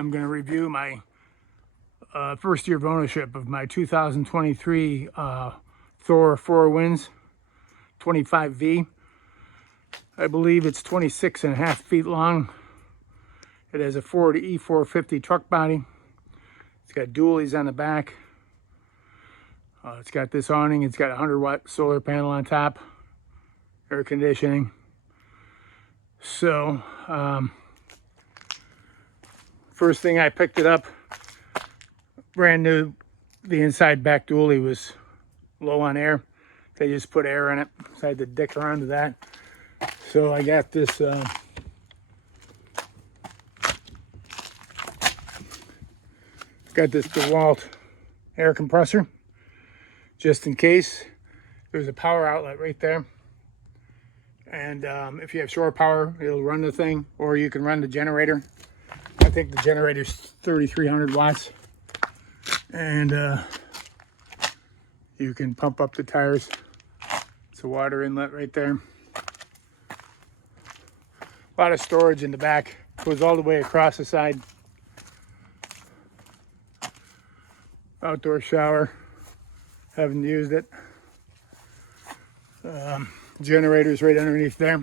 I'm going to review my first year of ownership of my 2023 Thor Four Winds 25V. I believe it's 26.5 feet long. It has a Ford E-450 truck body. It's got dualies on the back. It's got this awning. It's got a 100-watt solar panel on top. Air conditioning. So, first thing I picked it up, brand new. The inside back dually was low on air. They just put air in it, so I had to dick around to that. So I got this DeWalt air compressor, just in case. There's a power outlet right there, and if you have shore power, it'll run the thing, or you can run the generator. I think the generator's 3,300 watts, and you can pump up the tires. It's a water inlet right there. A lot of storage in the back. Goes all the way across the side. Outdoor shower. Haven't used it. Generator's right underneath there.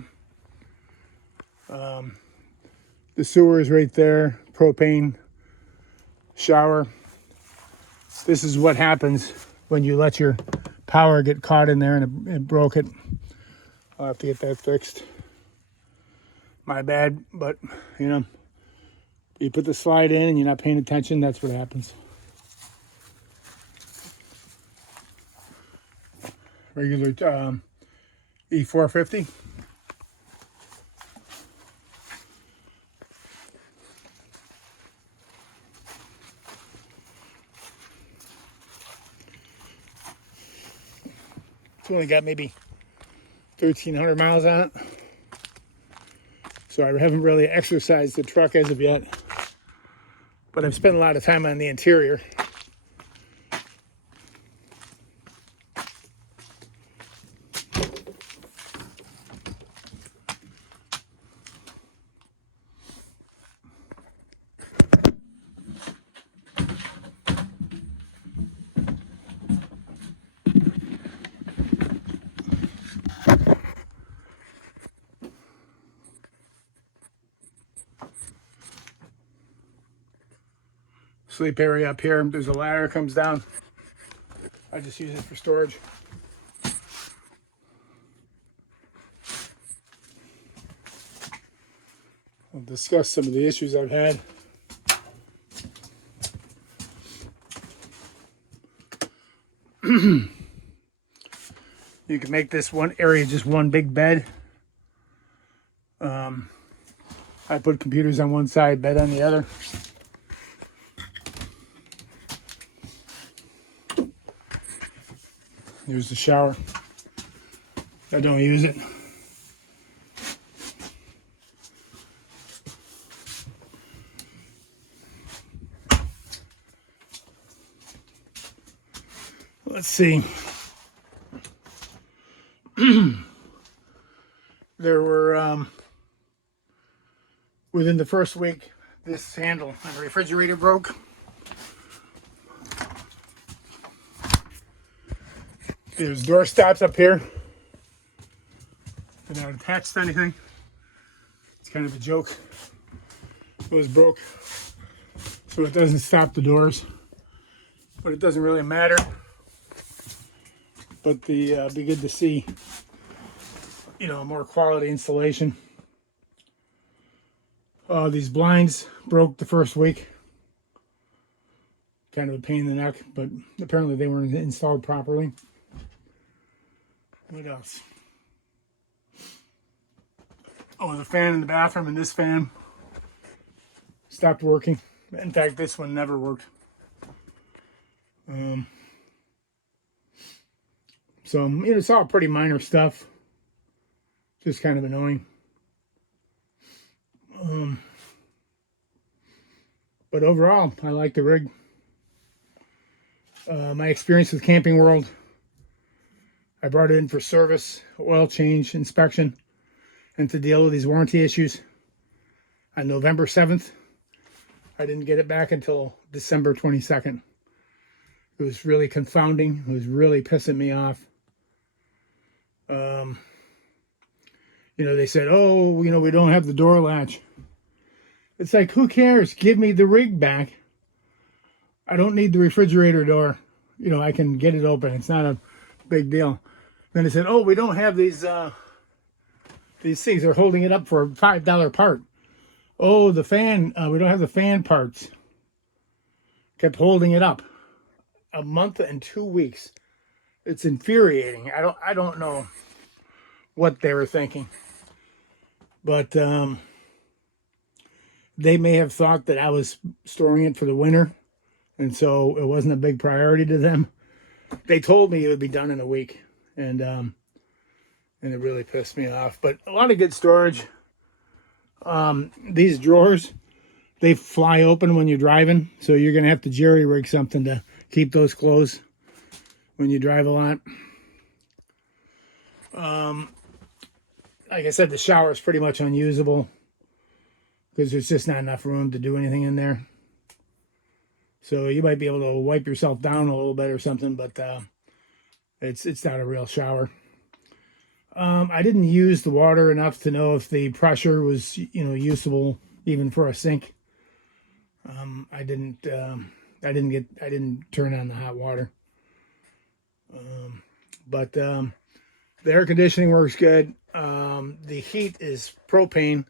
The sewer is right there. Propane shower. This is what happens when you let your power get caught in there and it broke it. I'll have to get that fixed. My bad, but you know, you put the slide in and you're not paying attention, that's what happens. Regular E-450. It's only got maybe 1,300 miles on it. So I haven't really exercised the truck as of yet, but I've spent a lot of time on the interior. Sleep area up here. There's a ladder that comes down. I just use it for storage. I'll discuss some of the issues I've had. You can make this one area just one big bed. I put computers on one side, bed on the other. There's the shower. I don't use it. Let's see. There were, within the first week, this handle on the refrigerator broke. There's door stops up here. They're not attached to anything. It's kind of a joke. It was broke, so it doesn't stop the doors. But it doesn't really matter. But be good to see, you know, more quality installation. These blinds broke the first week. Kind of a pain in the neck, but apparently they weren't installed properly. What else? Oh, the fan in the bathroom, and this fan stopped working. In fact, this one never worked. So, you know, it's all pretty minor stuff. Just kind of annoying. But overall, I like the rig. My experience with Camping World, I brought it in for service, oil change, inspection, and to deal with these warranty issues. On November 7th, I didn't get it back until December 22nd. It was really confounding. It was really pissing me off. They said, oh, we don't have the door latch. It's like, who cares? Give me the rig back. I don't need the refrigerator door. I can get it open. It's not a big deal. Then they said, oh, we don't have these things. They're holding it up for a $5 part. Oh, the fan. We don't have the fan parts. Kept holding it up. A month and 2 weeks. It's infuriating. I don't know what they were thinking. But they may have thought that I was storing it for the winter, and so it wasn't a big priority to them. They told me it would be done in a week, and it really pissed me off. But a lot of good storage. These drawers, they fly open when you're driving, so you're going to have to jerry-rig something to keep those closed when you drive a lot. Like I said, the shower is pretty much unusable because there's just not enough room to do anything in there. So you might be able to wipe yourself down a little bit or something, but it's not a real shower. I didn't use the water enough to know if the pressure was, usable even for a sink. I didn't turn on the hot water. But the air conditioning works good. The heat is propane.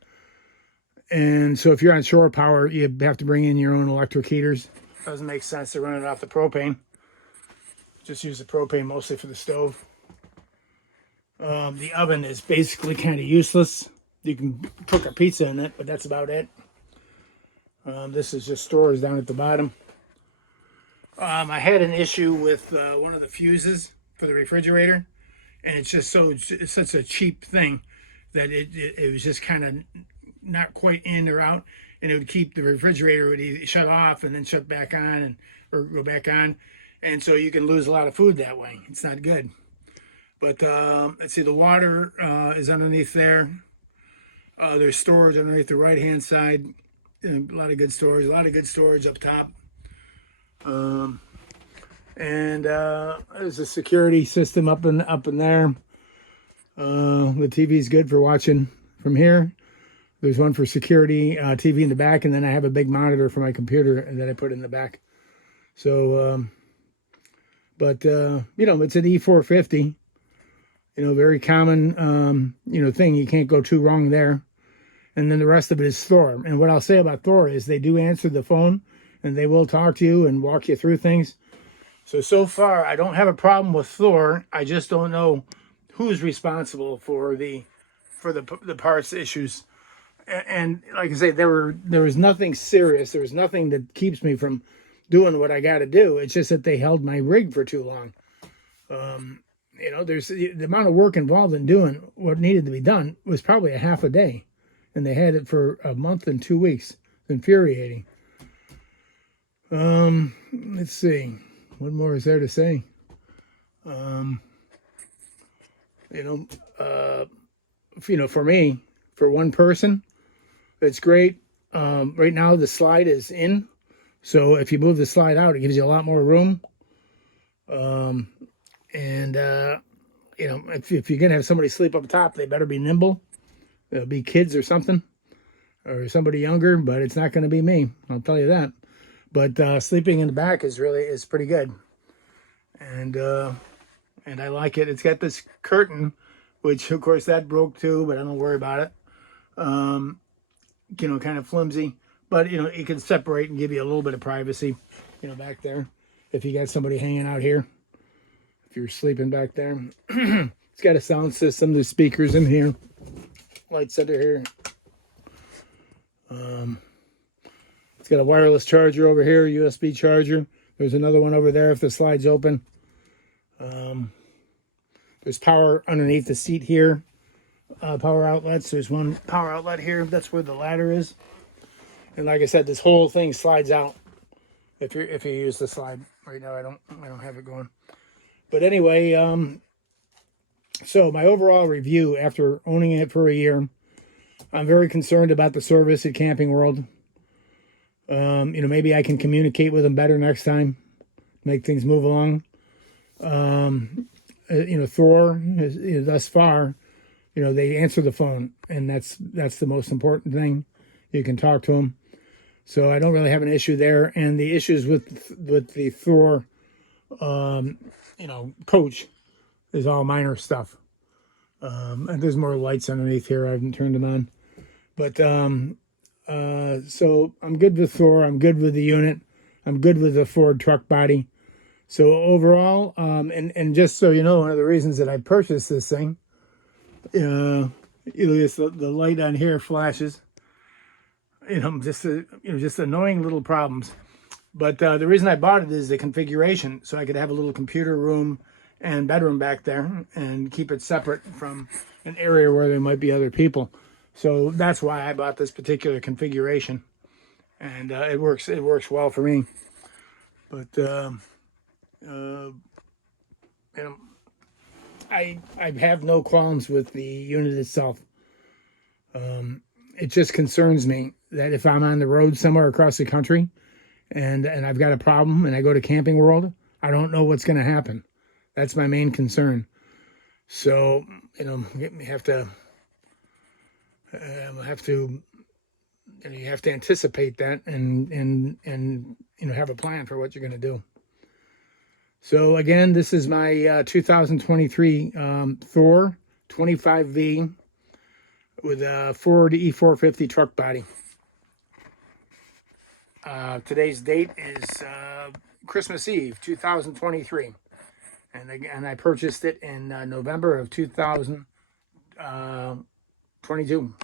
And so if you're on shore power, you have to bring in your own electric heaters. Doesn't make sense to run it off the propane. Just use the propane mostly for the stove. The oven is basically kind of useless. You can cook a pizza in it, but that's about it. This is just storage down at the bottom. I had an issue with one of the fuses for the refrigerator, and it's such a cheap thing that it was just kind of not quite in or out, and it would keep the refrigerator would shut off and then shut back on or go back on, and so you can lose a lot of food that way. It's not good. But let's see, the water is underneath there. There's storage underneath the right-hand side. A lot of good storage up top. And there's a security system up in there. The TV is good for watching from here. There's one for security TV in the back, and then I have a big monitor for my computer that I put in the back. So, it's an E-450. Very common, thing. You can't go too wrong there. And then the rest of it is Thor. And what I'll say about Thor is they do answer the phone, and they will talk to you and walk you through things. So far, I don't have a problem with Thor. I just don't know who's responsible for the parts issues. And like I say, there was nothing serious. There was nothing that keeps me from doing what I got to do. It's just that they held my rig for too long. There's the amount of work involved in doing what needed to be done was probably a half a day, and they had it for a month and 2 weeks. It's infuriating. Let's see, what more is there to say? For me, for one person, it's great. Right now the slide is in, so if you move the slide out, it gives you a lot more room. If you're gonna have somebody sleep up top, they better be nimble. It'll be kids or something, or somebody younger, but it's not going to be me. I'll tell you that. But sleeping in the back is pretty good, and I like it. It's got this curtain, which of course that broke too, but I don't worry about it. Kind of flimsy, but it can separate and give you a little bit of privacy, back there. If you got somebody hanging out here, if you're sleeping back there. It's got a sound system. There's speakers in here. Lights under here. It's got a wireless charger over here, USB charger. There's another one over there if the slide's open. There's power underneath the seat here. Power outlets. There's one power outlet here. That's where the ladder is. And like I said, this whole thing slides out if you use the slide. Right now I don't have it going. But anyway, so my overall review after owning it for a year, I'm very concerned about the service at Camping World. You know, maybe I can communicate with them better next time, make things move along. You know, Thor is thus far, you know, they answer the phone, and that's the most important thing. You can talk to them, so I don't really have an issue there. And the issues with the Thor, you know, coach is all minor stuff. And there's more lights underneath here. I haven't turned them on, but so I'm good with Thor. I'm good with the unit. I'm good with the Ford truck body. So overall, and just so you know, one of the reasons that I purchased this thing, you know, the light on here flashes. You know, just annoying little problems. But the reason I bought it is the configuration, so I could have a little computer room and bedroom back there, and keep it separate from an area where there might be other people. So that's why I bought this particular configuration, and it works well for me. But you know, I have no qualms with the unit itself. It just concerns me that if I'm on the road somewhere across the country, and I've got a problem, and I go to Camping World, I don't know what's going to happen. That's my main concern. So, you know, you have to you know, you have to anticipate that, and you know, have a plan for what you're going to do. So again, this is my 2023 Thor 25V with a Ford E-450 truck body. Today's date is Christmas Eve 2023, and I purchased it in November of 2022.